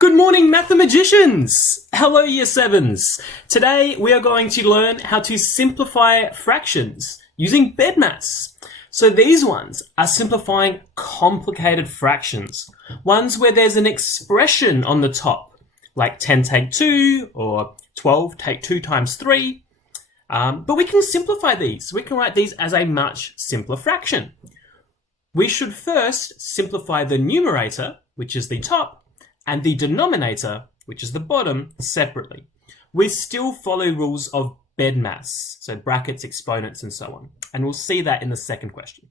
Good morning, mathematicians! Hello, Year 7s! Today we are going to learn how to simplify fractions using BEDMAS. So these ones are simplifying complicated fractions, ones where there's an expression on the top, like 10 take 2 or 12 take 2 times 3. But we can simplify these. We can write these as a much simpler fraction. We should first simplify the numerator, which is the top, and the denominator, which is the bottom, separately. We still follow rules of BEDMAS, so brackets, exponents, and so on. And we'll see that in the second question.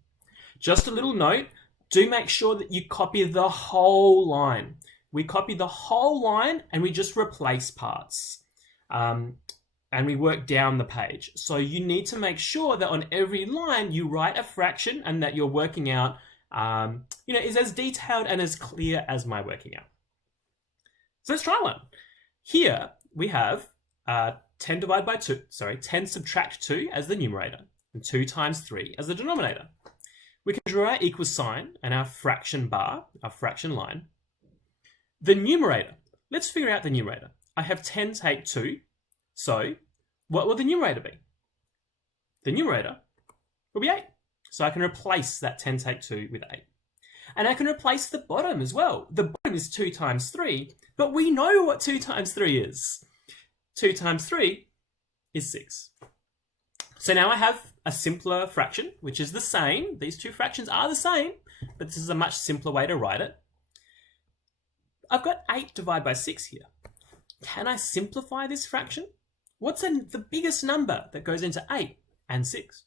Just a little note, do make sure that you copy the whole line. We copy the whole line and we just replace parts. And we work down the page. So you need to make sure that on every line you write a fraction and that you're working out is as detailed and as clear as my working out. So let's try one. Here we have 10 subtract 2 as the numerator and 2 times 3 as the denominator. We can draw our equal sign and our fraction bar, our fraction line. The numerator, let's figure out the numerator. I have 10 take 2, so what will the numerator be? The numerator will be 8. So I can replace that 10 take 2 with 8. And I can replace the bottom as well. The bottom is 2 times 3, but we know what 2 times 3 is. 2 times 3 is 6. So now I have a simpler fraction, which is the same. These two fractions are the same, but this is a much simpler way to write it. I've got 8 divided by 6 here. Can I simplify this fraction? What's the biggest number that goes into 8 and 6?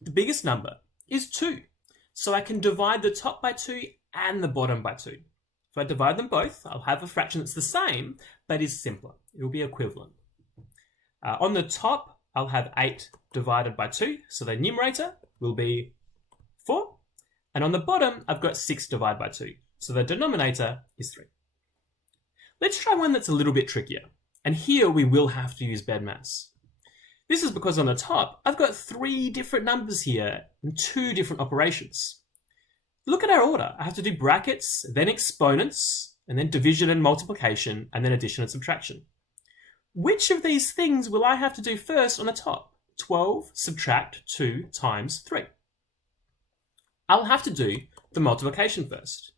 The biggest number is 2. So I can divide the top by 2 and the bottom by 2. If I divide them both, I'll have a fraction that's the same, but is simpler. It will be equivalent. On the top, I'll have 8 divided by 2, so the numerator will be 4. And on the bottom, I've got 6 divided by 2, so the denominator is 3. Let's try one that's a little bit trickier. And here we will have to use BEDMAS. This is because on the top, I've got 3 different numbers here and 2 different operations. Look at our order. I have to do brackets, then exponents, and then division and multiplication, and then addition and subtraction. Which of these things will I have to do first on the top? 12 subtract 2 times 3. I'll have to do the multiplication first.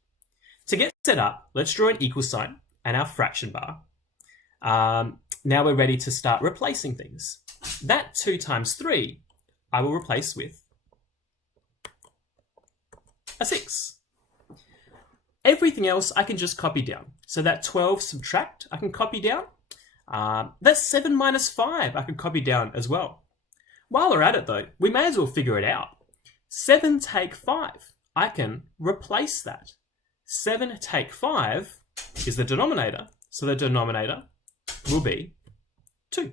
To get set up, let's draw an equal sign and our fraction bar. Now we're ready to start replacing things. That 2 times 3, I will replace with a 6. Everything else I can just copy down. So that 12 subtract, I can copy down. That 7 minus 5, I can copy down as well. While we're at it though, we may as well figure it out. 7 take 5, I can replace that. 7 take 5 is the denominator, so the denominator will be 2.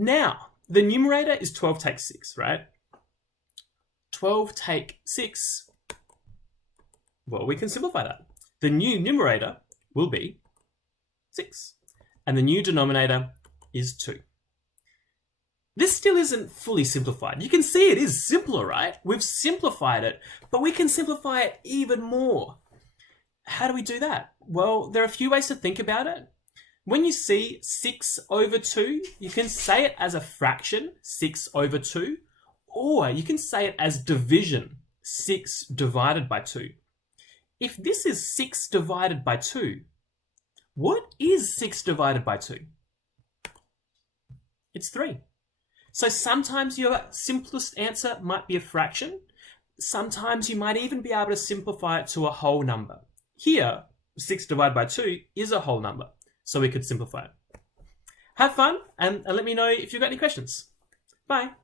Now, the numerator is 12 take 6, right? 12 take 6, well, we can simplify that. The new numerator will be 6, and the new denominator is 2. This still isn't fully simplified. You can see it is simpler, right? We've simplified it, but we can simplify it even more. How do we do that? Well, there are a few ways to think about it. When you see 6 over 2, you can say it as a fraction, 6 over 2, or you can say it as division, 6 divided by 2. If this is 6 divided by 2, what is 6 divided by 2? It's 3. So sometimes your simplest answer might be a fraction. Sometimes you might even be able to simplify it to a whole number. Here, 6 divided by 2 is a whole number. So we could simplify it. Have fun and let me know if you've got any questions. Bye.